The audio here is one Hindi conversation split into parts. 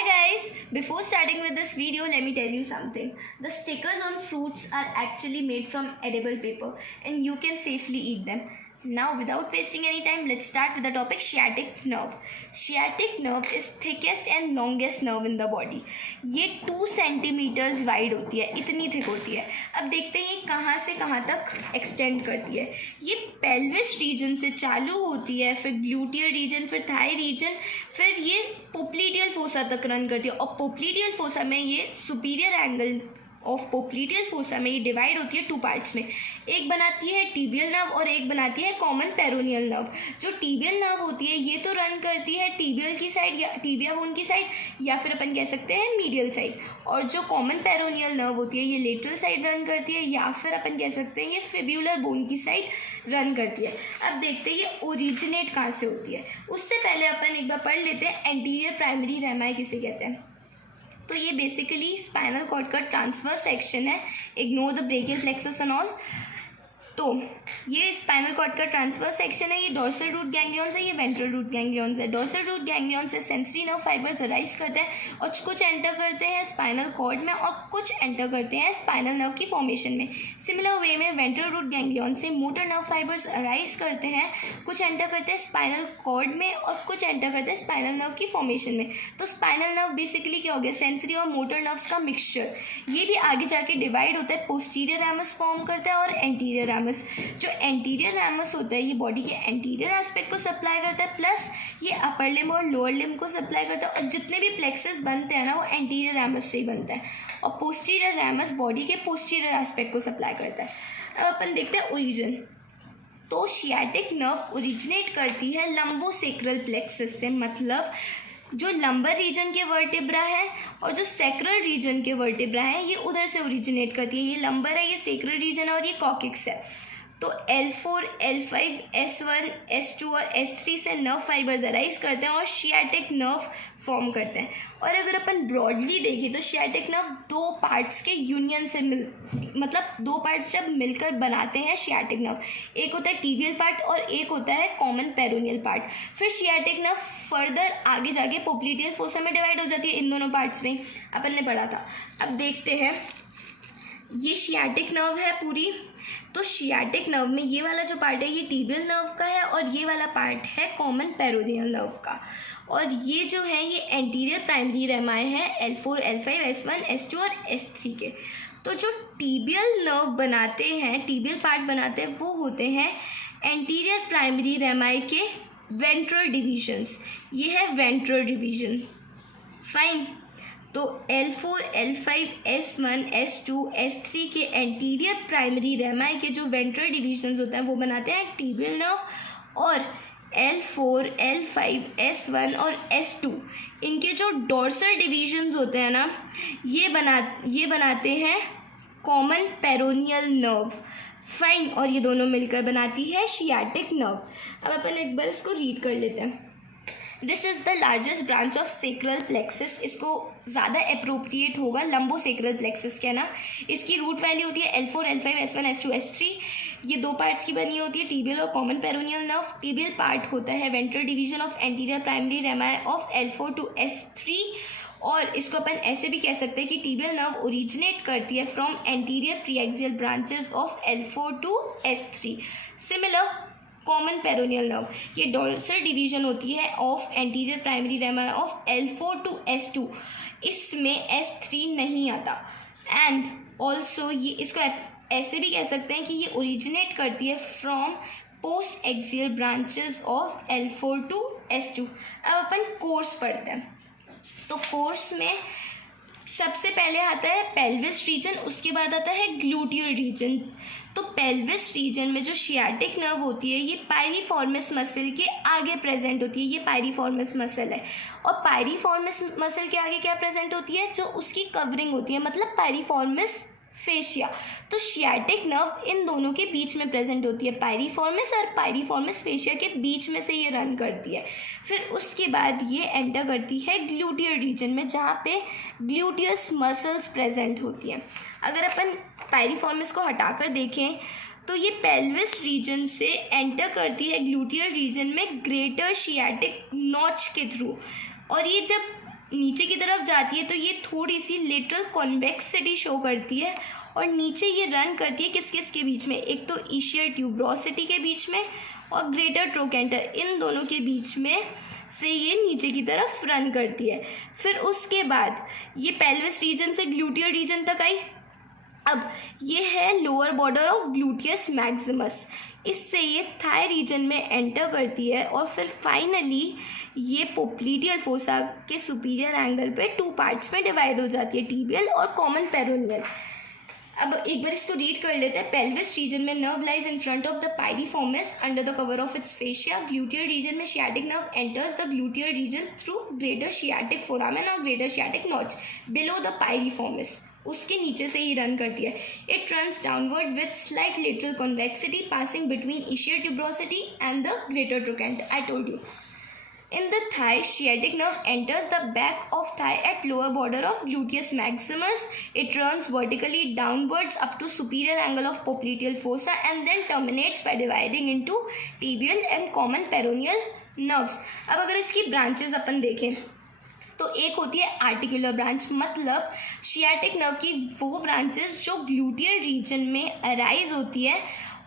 Hi guys, before starting with this video, let me tell you something. The stickers on fruits are actually made from edible paper and you can safely eat them. Now without wasting any time, let's start with the topic sciatic nerve. Sciatic nerve is thickest and longest nerve in the body. ये 2 सेंटीमीटर्स वाइड होती है, इतनी थिक होती है. अब देखते हैं ये कहाँ से कहाँ तक एक्सटेंड करती है. ये पेल्विस रीजन से चालू होती है, फिर ग्लूटियर रीजन, फिर थाई रीजन, फिर ये पोप्लीटियल फोसा तक रन करती है. और पोप्लीटियल फोसा में ये सुपीरियर एंगल ऑफ पोप्लीटियल फोसा में ये डिवाइड होती है 2 पार्ट्स में. एक बनाती है टिबियल नर्व और एक बनाती है कॉमन पेरोनियल नर्व. जो टिबियल नर्व होती है ये तो रन करती है टिबियल की साइड या टिबिया बोन की साइड, या फिर अपन कह सकते हैं मीडियल साइड. और जो कॉमन पेरोनियल नर्व होती है ये लेटरल साइड रन करती है, या फिर अपन कह सकते हैं ये फिब्यूलर बोन की साइड रन करती है. अब देखते हैं ये ओरिजिनेट कहाँ से होती है. उससे पहले अपन एक बार पढ़ लेते हैं एंटीरियर प्राइमरी रेमाई किसे कहते हैं. तो ये बेसिकली स्पाइनल कॉर्ड का ट्रांसवर्स सेक्शन है. Ignore the brachial plexus and all. तो ये स्पाइनल कॉर्ड का ट्रांसवर्स सेक्शन है. ये डोर्सल रूट गैंग्लियंस है, ये वेंट्रल रूट गैंग्लियंस है. डोर्सल रूट गैंग्लियंस से सेंसरी नर्व फाइबर्स अराइज करते हैं और कुछ एंटर करते हैं स्पाइनल कॉर्ड में और कुछ एंटर करते हैं स्पाइनल नर्व की फॉर्मेशन में. सिमिलर वे में वेंट्रल रूट गैंग्लियन से मोटर नर्व फाइबर्स अराइज करते हैं, कुछ एंटर करते हैं स्पाइनल कॉर्ड में और कुछ एंटर करते हैं स्पाइनल नर्व की फॉर्मेशन में. तो स्पाइनल नर्व बेसिकली क्या हो गया, सेंसरी और मोटर नर्व्स का मिक्सचर. ये भी आगे जाके डिवाइड होता है, पोस्टीरियर रैमस फॉर्म करता है और एंटीरियर रैमस. जो एंटीरियर रैमस होता है ये बॉडी के एंटीरियर एस्पेक्ट को सप्लाई करता है, प्लस ये अपर लिम्ब और लोअर लिम्ब को सप्लाई करता है. और जितने भी प्लेक्सस बनते हैं ना वो एंटीरियर रैमस से ही बनता है. और पोस्टीरियर रैमस बॉडी के पोस्टीरियर एस्पेक्ट को सप्लाई करता है. अब अपन देखते हैं ओरिजिन. तो शियाटिक नर्व ओरिजिनेट करती है लंबोसेक्रल प्लेक्सस से. मतलब जो लंबर रीजन के वर्टिब्रा है और जो सेक्रल रीजन के वर्टिब्रा है ये उधर से ओरिजिनेट करती है. ये लंबर है, ये सेक्रल रीजन है और ये कॉकिक्स है. तो L4, L5, S1, S2 और S3 से नर्व फाइबर्स अराइज करते हैं और शियाटिक नर्व फॉर्म करते हैं. और अगर अपन ब्रॉडली देखें तो शियाटिक नर्व 2 पार्ट्स के यूनियन से मतलब 2 पार्ट्स जब मिलकर बनाते हैं शियाटिक नर्व. एक होता है टिबियल पार्ट और एक होता है कॉमन पेरोनियल पार्ट. फिर शियाटिक नर्व फर्दर आगे जाके पोप्लीटियल फोसा में डिवाइड हो जाती है इन दोनों पार्ट्स में. अपन ने पढ़ा था. अब देखते हैं ये शियाटिक नर्व है पूरी. तो शियाटिक नर्व में ये वाला जो पार्ट है ये टिबियल नर्व का है और ये वाला पार्ट है कॉमन पेरोनियल नर्व का. और ये जो है ये एंटीरियर प्राइमरी रेमाए हैं L4, L5, S1, S2 और S3 के. तो जो टिबियल नर्व बनाते हैं, टिबियल पार्ट बनाते हैं, वो होते हैं एंटीरियर प्राइमरी रेमाए के वेंट्रल डिविजन्स. ये है वेंट्रल डिवीजन. फाइन. तो L4, L5, S1, S2, S3 के एंटीरियर प्राइमरी रेमाई के जो वेंट्रल डिविजन्स होते हैं वो बनाते हैं टिबियल नर्व. और L4, L5, S1 और S2 इनके जो डोर्सल डिविजन्स होते हैं ना ये बनाते हैं कॉमन पेरोनियल नर्व. फाइन. और ये दोनों मिलकर बनाती है शियाटिक नर्व. अब अपन एक बार इसको रीड कर लेते हैं. This is the largest branch of sacral plexus. इसको ज़्यादा अप्रोप्रिएट होगा लंबोसेक्रल प्लेक्सिस कहना. इसकी रूट वैल्यू होती है L4, L5, S1, S2, S3. ये 2 पार्ट्स की बनी होती है, टिबियल और common peroneal nerve. Tibial part होता है ventral division of anterior primary rami of L4 to S3. और इसको अपन ऐसे भी कह सकते हैं कि टिबियल नर्व ओरिजिनेट करती है from anterior preaxial branches of L4 to S3. Similar common peroneal nerve ये डोर्सल डिवीजन होती है of anterior primary rami of L4 to S2. इसमें S3 नहीं आता. एंड ऑल्सो ये इसको ऐसे भी कह सकते हैं कि ये ओरिजिनेट करती है from post axial branches of L4 to S2. अब अपन कोर्स पढ़ते हैं. तो कोर्स में सबसे पहले आता है पेल्विस रीजन, उसके बाद आता है ग्लूटियल रीजन. तो पेल्विस रीजन में जो शियाटिक नर्व होती है ये पायरिफॉर्मिस मसल के आगे प्रेजेंट होती है. ये पायरिफॉर्मिस मसल है. और पायरिफॉर्मिस मसल के आगे क्या प्रेजेंट होती है, जो उसकी कवरिंग होती है, मतलब पायरिफॉर्मिस फेशिया. तो शियाटिक नर्व इन दोनों के बीच में प्रेजेंट होती है. पायरिफॉर्मिस और पायरिफॉर्मिस फेशिया के बीच में से ये रन करती है. फिर उसके बाद ये एंटर करती है ग्लूटियल रीजन में, जहाँ पे ग्लूटियस मसल्स प्रेजेंट होती हैं. अगर अपन पायरिफॉर्मिस को हटाकर देखें तो ये पेल्विस रीजन से एंटर करती है ग्लूटियल रीजन में ग्रेटर शियाटिक नॉच के थ्रू. और ये जब नीचे की तरफ जाती है तो ये थोड़ी सी लेटरल कॉन्वेक्सिटी शो करती है, और नीचे ये रन करती है किस किस के बीच में, एक तो ईशियर ट्यूब्रोसिटी के बीच में और ग्रेटर ट्रोकेंटर, इन दोनों के बीच में से ये नीचे की तरफ रन करती है। फिर उसके बाद ये पेल्विस रीजन से ग्लूटियर रीजन तक आई। अब ये है lower border of gluteus Maximus, इससे ये थाई रीजन में एंटर करती है और फिर फाइनली ये पोप्लीटियल फोसा के सुपीरियर एंगल पे 2 पार्ट्स में डिवाइड हो जाती है, टिबियल और कॉमन पेरोनियल। अब एक बार इसको रीड कर लेते हैं। पेल्विस रीजन में nerve lies in front of the piriformis under the cover of its fascia. Gluteal region में sciatic nerve enters the gluteal region through greater sciatic foramen और greater sciatic notch below the piriformis, उसके नीचे से ही रन करती है। It runs downward with slight lateral convexity passing between ischial tuberosity and the greater trochanter. I told you. In the thigh, sciatic nerve enters the back of thigh at lower border of gluteus maximus. It runs vertically downwards up to superior angle of popliteal fossa and then terminates by dividing into tibial and common peroneal nerves. अब अगर इसकी ब्रांचेस अपन देखें तो एक होती है आर्टिकुलर ब्रांच, मतलब शियाटिक नर्व की वो ब्रांचेस जो ग्लूटियर रीजन में अराइज होती है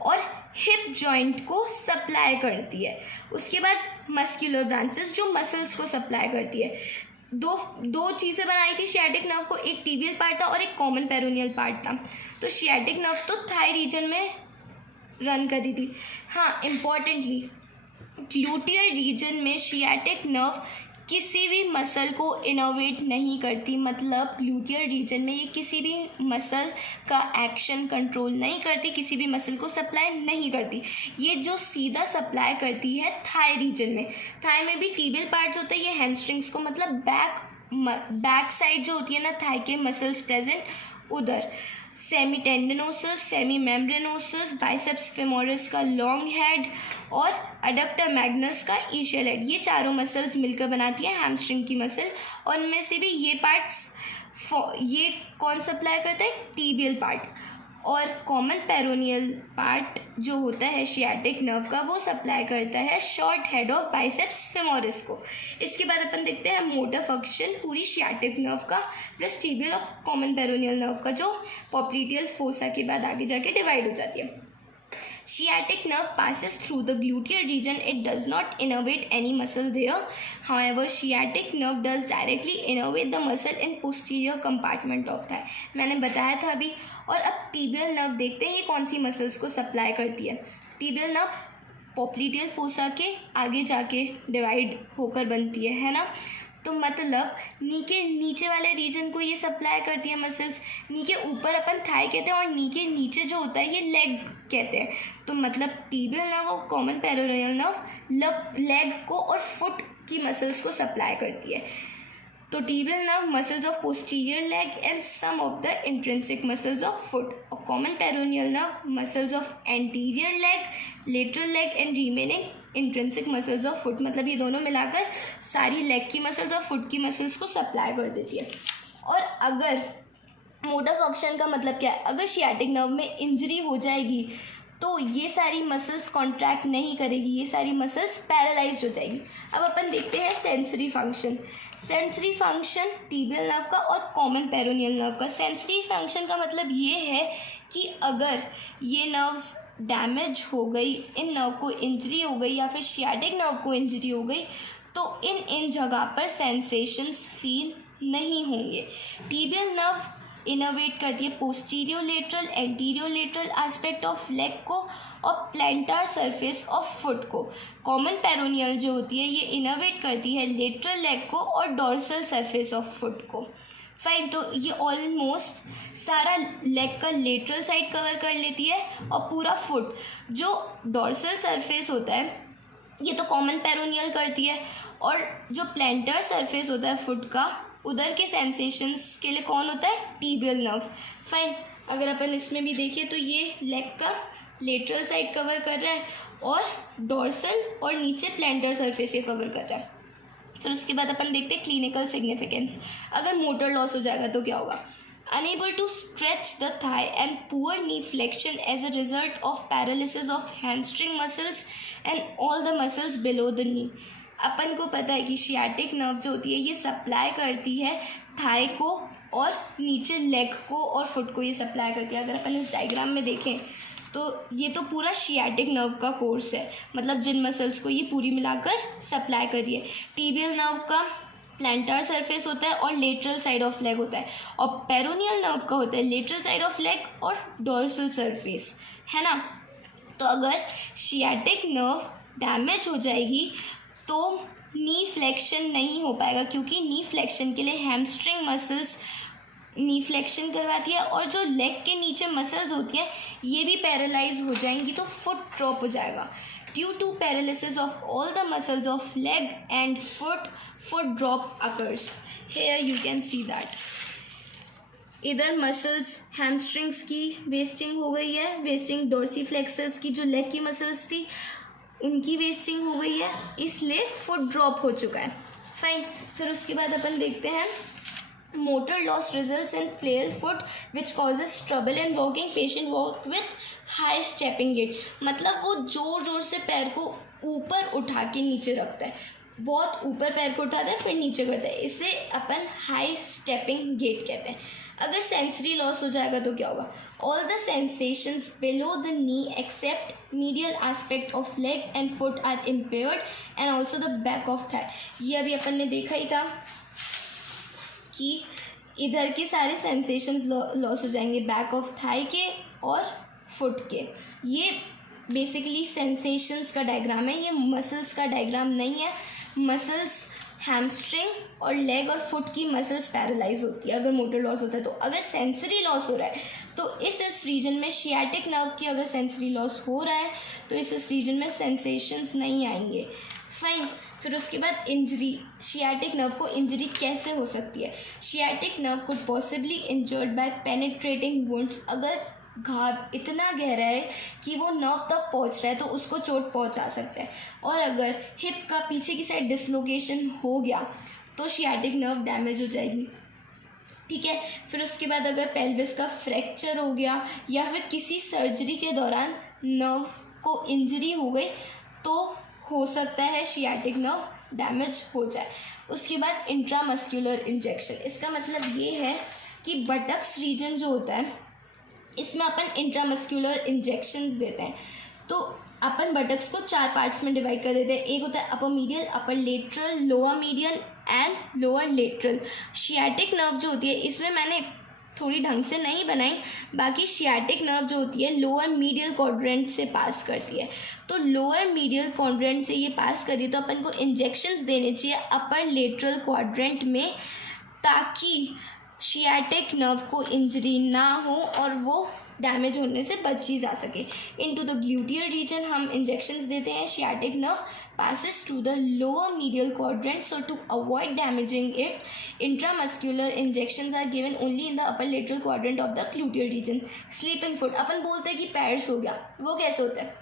और हिप जॉइंट को सप्लाई करती है। उसके बाद मस्कुलर ब्रांचेस जो मसल्स को सप्लाई करती है। दो चीज़ें बनाई थी शियाटिक नर्व को, एक टिबियल पार्ट था और एक कॉमन पेरोनियल पार्ट था। तो शियाटिक नर्व तो थाई रीजन में रन करी थी। हाँ, इम्पॉर्टेंटली ग्लूटियर रीजन में शियाटिक नर्व किसी भी मसल को इनोवेट नहीं करती, मतलब ग्लूटियर रीजन में ये किसी भी मसल का एक्शन कंट्रोल नहीं करती, किसी भी मसल को सप्लाई नहीं करती। ये जो सीधा सप्लाई करती है थाई रीजन में। थाई में भी टिबियल पार्ट्स होते हैं, ये हैमस्ट्रिंग्स को, मतलब बैक साइड जो होती है ना थाई के मसल्स प्रेजेंट, उधर सेमी टेंडिनोसस, सेमी मेम्ब्रेनोसस, बाइसेप्स फेमोरिस का लॉन्ग हेड और अडक्टर मैग्नस का ईशियल हेड, ये चारों मसल्स मिलकर बनाती है हैमस्ट्रिंग की मसल। और इनमें से भी ये पार्ट्स ये कौन सप्लाई करता है, टिबियल पार्ट, और कॉमन पेरोनियल पार्ट जो होता है शियाटिक नर्व का वो सप्लाई करता है short head of biceps femoris को। इसके बाद अपन देखते हैं मोटर फंक्शन पूरी शियाटिक नर्व का प्लस टिबियल और कॉमन पेरोनियल नर्व का, जो पोप्लीटियल फोसा के बाद आगे जाके डिवाइड हो जाती है। Sciatic nerve passes through the gluteal region. It does not innervate any muscle there. However, sciatic nerve does directly innervate the muscle in posterior compartment of thigh. मैंने बताया था अभी। और अब टिबियल नर्व देखते हैं ये कौन सी मसल्स को सप्लाई करती है। टिबियल नर्व पोप्लीटियल फोसा के आगे जाके डिवाइड होकर बनती है ना। तो मतलब नीचे वाले रीजन को ये सप्लाई करती है मसल्स। नी के ऊपर अपन थाई कहते हैं और नी के नीचे जो होता है ये लेग कहते हैं। तो मतलब टिबियल नर्व और कॉमन पेरोनियल नर्व लेग को और फुट की मसल्स को सप्लाई करती है। तो tibial nerve muscles of posterior leg and some of the intrinsic muscles of foot, और common peroneal nerve muscles of anterior leg, lateral leg and remaining intrinsic muscles of foot, मतलब ये दोनों मिलाकर सारी लेग की मसल्स और फुट की मसल्स को सप्लाई कर देती है। और अगर मोटर फंक्शन का मतलब क्या है, अगर शियाटिक नर्व में इंजरी हो जाएगी तो ये सारी मसल्स कॉन्ट्रैक्ट नहीं करेगी, ये सारी मसल्स पैरालाइज्ड हो जाएगी। अब अपन देखते हैं sensory function. Sensory function tibial nerve का और कॉमन पेरोनियल नर्व का। सेंसरी फंक्शन का मतलब ये है कि अगर ये नर्व्स डैमेज हो गई, इन नर्व को इंजरी हो गई या फिर शियाटिक नर्व को इंजरी हो गई, तो इन जगह पर सेंसेशंस फील नहीं होंगे। टिबियल नर्व इनोवेट करती है posterior lateral, anterior lateral aspect of leg को और प्लैंटार सरफेस ऑफ फुट को। कॉमन पेरोनियल जो होती है ये इनोवेट करती है लेटरल लेग को और डॉर्सल सरफेस ऑफ फुट को। फाइन, तो ये ऑलमोस्ट सारा लेग का लेटरल साइड कवर कर लेती है और पूरा फुट जो डॉर्सल सरफेस होता है ये तो कॉमन पेरोनियल करती है, और जो प्लैंटर सरफेस होता है फुट का उधर के सेंसेशंस के लिए कौन होता है, टिबियल नर्व। फाइन, अगर अपन इसमें भी देखें तो ये लेग का लेटरल साइड कवर कर रहा है और डॉर्सल और नीचे प्लैंटर सरफेस ये कवर कर रहा है। फिर उसके बाद अपन देखते हैं क्लिनिकल सिग्निफिकेंस। अगर मोटर लॉस हो जाएगा तो क्या होगा, unable to stretch the thigh and poor knee flexion as a result of paralysis of hamstring muscles and all the muscles below the knee. अपन को पता है कि सियाटिक नर्व जो होती है ये सप्लाई करती है थाई को और नीचे लेग को और फुट को ये सप्लाई करती है। अगर अपन इस डायग्राम में देखें तो ये तो पूरा सियाटिक नर्व का कोर्स है, मतलब जिन मसल्स को ये पूरी मिलाकर सप्लाई कर रही है। टिबियल नर्व का प्लांटर सरफेस होता है और लेटरल साइड ऑफ लेग होता है, और पेरोनियल नर्व का होता है लेटरल साइड ऑफ लेग और डोर्सल सरफेस, है ना। तो अगर सियाटिक नर्व डैमेज हो जाएगी तो नी फ्लेक्शन नहीं हो पाएगा, क्योंकि नी फ्लेक्शन के लिए हैमस्ट्रिंग मसल्स नी फ्लेक्शन करवाती है, और जो लेग के नीचे मसल्स होती हैं ये भी पैरालाइज हो जाएंगी, तो फुट ड्रॉप हो जाएगा। Due to paralysis of all the muscles of leg and foot drop occurs. Here you can see that इधर मसल्स हैमस्ट्रिंग्स की वेस्टिंग हो गई है, वेस्टिंग डोर्सीफ्लेक्सर्स की जो लेग की मसल्स थी उनकी वेस्टिंग हो गई है, इसलिए फुट ड्रॉप हो चुका है। फाइन, फिर उसके बाद अपन देखते हैं motor loss results in flail foot which causes trouble in walking. Patient walk with high stepping gait, मतलब वो जोर जोर से पैर को ऊपर उठा के नीचे रखता है, बहुत ऊपर पैर को उठाता है फिर नीचे करता है, इसे अपन हाई स्टेपिंग गेट कहते हैं। अगर सेंसरी लॉस हो जाएगा तो क्या होगा? All the sensations below the knee except medial aspect of leg and foot are impaired and also the back of thigh. ये अभी अपन ने देखा ही था कि इधर के सारे सेंसेशंस लॉस हो जाएंगे, बैक ऑफ थाई के और फुट के। ये बेसिकली सेंसेशंस का डायग्राम है, ये मसल्स का डायग्राम नहीं है। मसल्स हैमस्ट्रिंग और लेग और फुट की मसल्स पैरालाइज होती है अगर मोटर लॉस होता है तो। अगर सेंसरी लॉस हो रहा है तो इस रीजन में सियाटिक नर्व की अगर सेंसरी लॉस हो रहा है तो इस रीजन में सेंसेशंस नहीं आएंगे। फाइन, फिर उसके बाद इंजरी। सियाटिक नर्व को इंजरी कैसे हो सकती है? सियाटिक नर्व को possibly injured by penetrating wounds. अगर घाव इतना गहरा है कि वो नर्व तक पहुंच रहा है तो उसको चोट पहुंचा सकता है। और अगर हिप का पीछे की साइड डिसलोकेशन हो गया तो सियाटिक नर्व डैमेज हो जाएगी। ठीक है, फिर उसके बाद अगर पेल्विस का फ्रैक्चर हो गया या फिर किसी सर्जरी के दौरान नर्व को इंजरी हो गई तो हो सकता है सियाटिक नर्व डैमेज हो जाए। उसके बाद इंट्रामस्कुलर इंजेक्शन, इसका मतलब ये है कि बटक्स रीजन जो होता है इसमें अपन इंट्रामस्कुलर इंजेक्शंस देते हैं। तो अपन बटक्स को 4 पार्ट्स में डिवाइड कर देते हैं। एक होता है upper medial, upper lateral, lower median and lower lateral. Sciatic nerve जो होती है इसमें मैंने थोड़ी ढंग से नहीं बनाई, बाकी सियाटिक नर्व जो होती है लोअर मीडियल क्वाड्रेंट से पास करती है। तो लोअर मीडियल क्वाड्रेंट से ये पास कर रही है तो अपन को इंजेक्शंस देने चाहिए अपर लेटरल क्वाड्रेंट में, ताकि सियाटिक नर्व को इंजरी ना हो और वो डैमेज होने से बची जा सके। इनटू द ग्लूटियल रीजन हम इंजेक्शंस देते हैं। Sciatic nerve passes through the lower medial quadrant, so to avoid damaging it, intramuscular injections are given only in the upper lateral quadrant of the gluteal region. Sleeping foot, अपन बोलते हैं कि पैड्स हो गया, वो कैसे होता है?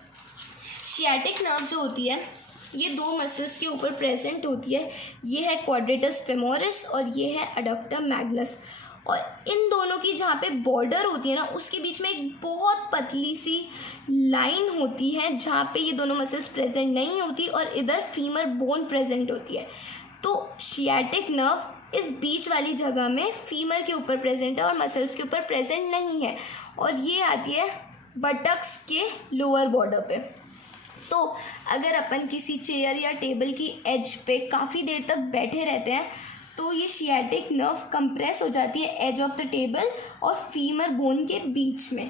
सियाटिक नर्व जो होती है ये 2 मसल्स के ऊपर प्रेजेंट होती है, ये है क्वाड्रेटस फेमोरिस और ये है एडक्टर मैग्नस। और इन दोनों की जहाँ पे बॉर्डर होती है ना उसके बीच में एक बहुत पतली सी लाइन होती है जहाँ पे ये दोनों मसल्स प्रेजेंट नहीं होती और इधर फीमर बोन प्रेजेंट होती है। तो सियाटिक नर्व इस बीच वाली जगह में फीमर के ऊपर प्रेजेंट है और मसल्स के ऊपर प्रेजेंट नहीं है, और ये आती है बटक्स के लोअर बॉर्डर पे। तो अगर अपन किसी चेयर या टेबल की एज पे काफ़ी देर तक बैठे रहते हैं तो ये सियाटिक नर्व कंप्रेस हो जाती है एज ऑफ द टेबल और फीमर बोन के बीच में,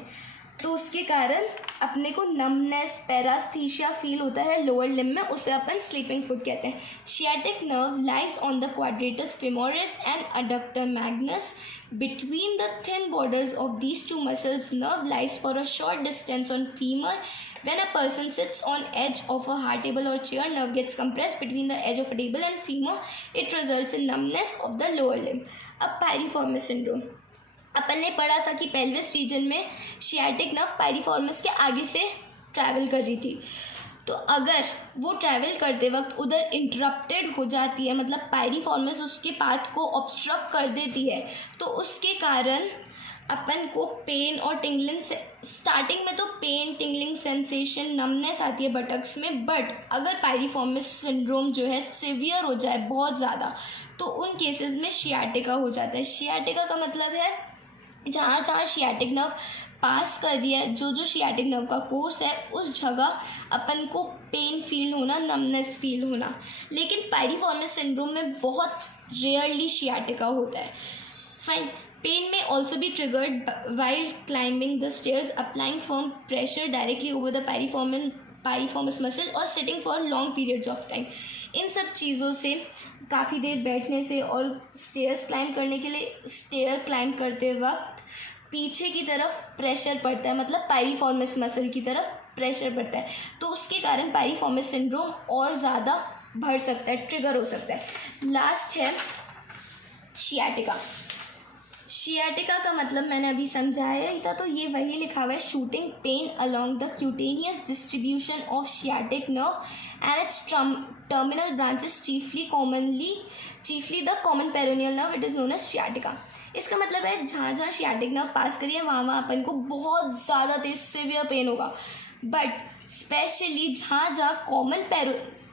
तो उसके कारण अपने को नमनेस, पैरास्थीशिया फील होता है लोअर लिम्ब में, उसे अपन स्लीपिंग फुट कहते हैं। Sciatic nerve lies on the quadratus femoris and adductor Magnus. Between the thin borders of these 2 muscles, nerve lies for a short distance on femur. When a person sits on edge of a hard table or chair, nerve gets compressed between the edge of a table and femur. It results in numbness of the lower limb. अब पायरिफॉर्मिस सिंड्रोम, अपन ने पढ़ा था कि पेल्विस रीजन में सियाटिक नर्व पायरिफॉर्मिस के आगे से ट्रैवल कर रही थी। तो अगर वो ट्रैवल करते वक्त उधर इंटरप्टेड हो जाती है, मतलब पायरिफॉर्मिस उसके पाथ को ऑब्स्ट्रक्ट कर देती है, तो उसके कारण अपन को पेन और टिंगलिंग से स्टार्टिंग में तो पेन, टिंगलिंग सेंसेशन, नमनेस आती है बटक्स में, बट अगर पायरिफॉर्मिस सिंड्रोम जो है सिवियर हो जाए बहुत ज़्यादा तो उन केसेस में शियाटिका हो जाता है। शियाटिका का मतलब है जहाँ जहाँ शियाटिक नर्व पास कर रही है, जो जो शियाटिक नर्व का कोर्स है उस जगह अपन को पेन फील होना, नमनेस फील होना। लेकिन पायरिफॉर्मिस सिंड्रोम में बहुत रेयरली शियाटिका होता है। Fine. Pain may also be triggered while climbing the stairs, applying firm pressure directly over the piriformis muscle or sitting for long periods of time. इन सब चीज़ों से काफ़ी देर बैठने से और स्टेयर्स क्लाइंब करने के लिए स्टेयर क्लाइंब करते वक्त पीछे की तरफ प्रेशर पड़ता है, मतलब पायरिफॉर्मिस मसल की तरफ प्रेशर पड़ता है, तो उसके कारण पायरिफॉर्मिस सिंड्रोम और ज़्यादा बढ़ सकता है, ट्रिगर हो सकता है। लास्ट है शियाटिका। शियाटिका का मतलब मैंने अभी समझाया ही था, तो ये वही लिखा हुआ है, shooting pain along the cutaneous distribution of sciatic nerve and its terminal branches chiefly the common peroneal nerve, it is known as sciatica. इसका मतलब है जहाँ जहाँ शियाटिक नर्व पास करिए वहाँ अपन को बहुत ज़्यादा तेज सिवियर पेन होगा, बट स्पेशली जहाँ जहाँ कॉमन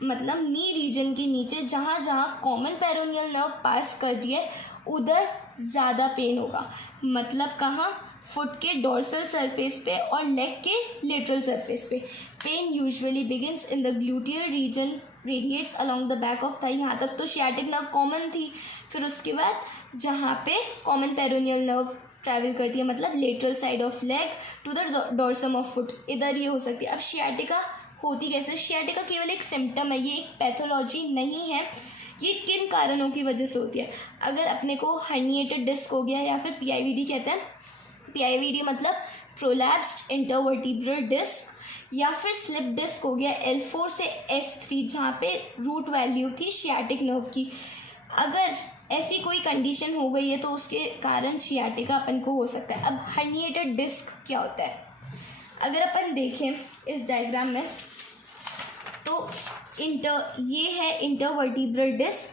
मतलब नी रीजन के नीचे जहाँ जहाँ कॉमन पेरोनियल नर्व पास कर रही है उधर ज़्यादा पेन होगा। मतलब कहाँ? फुट के डोर्सल सरफेस पे और लेग के लेटरल सरफेस पे। Pain usually begins in the gluteal region, radiates along the back of thigh. यहाँ तक तो शियाटिक नर्व कॉमन थी, फिर उसके बाद जहाँ पे कॉमन पेरोनियल नर्व ट्रैवल करती है, मतलब lateral side of leg to the dorsum of foot, इधर ये हो सकती है। अब शियाटिका होती कैसे? शियाटिका केवल एक सिम्टम है, ये एक पैथोलॉजी नहीं है। ये किन कारणों की वजह से होती है? अगर अपने को हर्निएटेड डिस्क हो गया या फिर पीआईवीडी कहते हैं, पीआईवीडी मतलब प्रोलैप्स्ड इंटरवर्टिब्रल डिस्क, या फिर स्लिप डिस्क हो गया L4 से S3 जहाँ पे रूट वैल्यू थी शियाटिक नर्व की। अगर ऐसी कोई कंडीशन हो गई है तो उसके कारण शियाटिका अपन को हो सकता है। अब हर्निएटेड डिस्क क्या होता है? अगर अपन देखें इस डायग्राम में तो ये है इंटरवर्टिब्रल डिस्क।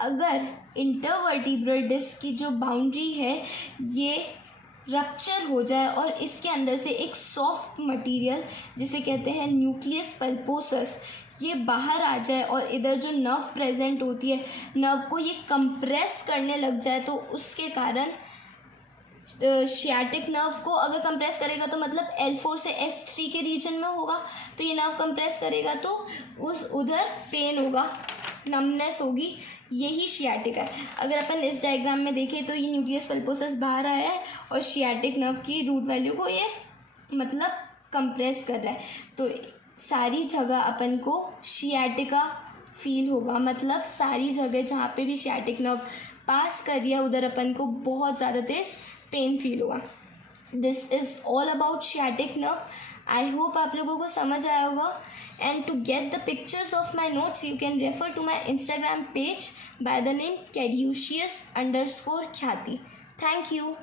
अगर इंटरवर्टिब्रल डिस्क की जो बाउंड्री है ये रप्चर हो जाए और इसके अंदर से एक सॉफ्ट मटेरियल जिसे कहते हैं न्यूक्लियस पल्पोसस ये बाहर आ जाए और इधर जो नर्व प्रेजेंट होती है नर्व को ये कंप्रेस करने लग जाए, तो उसके कारण शियाटिक नर्व को अगर कंप्रेस करेगा तो मतलब L4 से S3 के रीजन में होगा, तो ये नर्व कंप्रेस करेगा तो उधर पेन होगा, नमनेस होगी, यही शियाटिका है। अगर अपन इस डायग्राम में देखें तो ये न्यूक्लियस पल्पोसस बाहर आया है और शियाटिक नर्व की रूट वैल्यू को ये मतलब कंप्रेस कर रहा है, तो सारी जगह अपन को शियाटिका फील होगा। मतलब सारी जगह जहाँ पे भी शियाटिक नर्व पास कर दिया उधर अपन को बहुत ज़्यादा तेज पेन फील होगा। This is all about sciatic nerve. I hope आप लोगों को समझ आया होगा। And to get the pictures of my notes you can refer to my Instagram page by the name Caduceus_Khyati. Thank you.